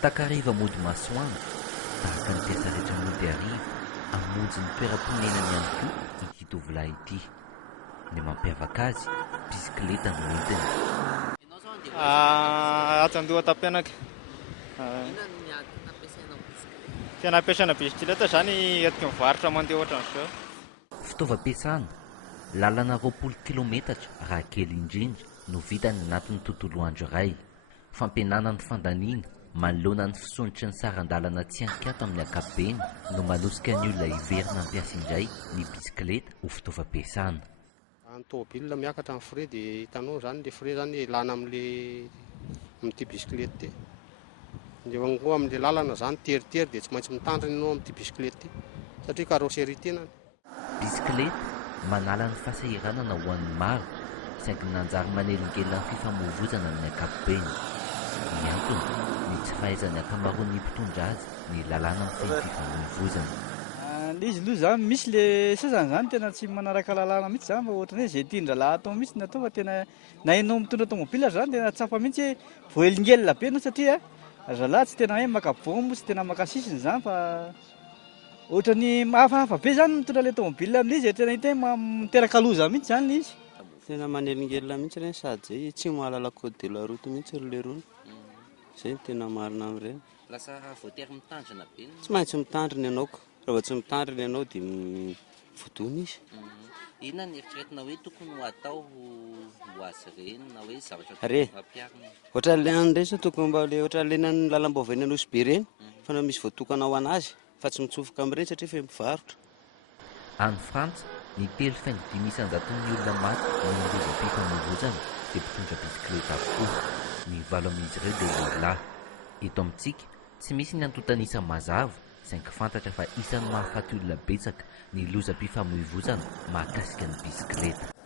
Takariva mody masoandro, tahaka ny piasa rehetra mody ariva, amonjy ny toeram-ponenany ihany koa ity tovolahy ity. Ny mampiavaka azy, bisikileta no entiny. Atsandoha tampianaka. Tena ampiasaina bisikileta zany etiky mivarotra mandeha ohatran'izao. Fitaovam-piasana, lalana 20 kilometatra raha kely indrindra no vitany anatin'ny tontolo andro iray. Fampihenana ny fandaniana, manoloana ny fisonitry ny saran-dalana tsy ankiato amin'ny ankapobeny no manosika ny olona hiverina ampiasa indray ny bisikileta ho fitaovam-piasana. Ny tômôbilina miakatra amin'ny frein dia hitanao zany le frein zany ilana amin'ity bisikileta ity. Dia koa amin'ilay lalana zany teritery dia tsy maintsy mitandrina ianao amin'ity bisikileta ity satria carrosserie tenany. Bisikileta manala ny fahasahiranana ho an'ny maro, saingy nanjary manelingelina ny fifamoivoizana amin'ny ankapobeny. Ny antony, ny tsy fahaizan'ny ankamaroan'ny mpitondra azy ny lalàna amin'ny fifamoivoizana. Izy aloha zany misy le sasany zany tena tsy manaraka lalàna mihitsy zany, fa ohatrany hoe zay tiany raha atao mihitsy natao fa tena na ianao mitondra tômôbila zany tena tsapa mihitsy hoe voahelingelina be no satria zalahy tsy tena hoe maka bombo, tsy tena maka sisiny zany fa ohatrany mahafahafa be zany mitondra le tômôbila amin'izy tena hita hoe miteraka loza mihitsy zany izy. Tena manelingelina mihitsy reny sady tsy mahalala code de la route mihitsy le rony. Zay no tena marina amin'ireny. Lasa voatery mitandrina be. Tsy maintsy mitandrina ianao ko. Raha tsy mitandrina ianao dia vodona izy. Inona ny eritreretina hoe tokony ho atao ho azy ireny na hoe zavatra ampiarina? Ohatra an'ireny tokony mba le ohatra lenan'ny lalam-baovana anosy be reny, fa na misy voatokana ho anazy, fa tsy mitsofoka amin'ireny satria fe mivarotra. Any Frantsa, ny 3,500 olona maty ny lozam-pifamoivoizana dia mpitondra bisikileta avokoa. Ny valo amin'izy ireo dia lehilahy. Eto amintsika, tsy misy ny antontanisa mazava, saingy fantatra fa isan'ny mahafaty olona betsaka ny lozam-pifamoivoizana mahakasika ny bisikileta.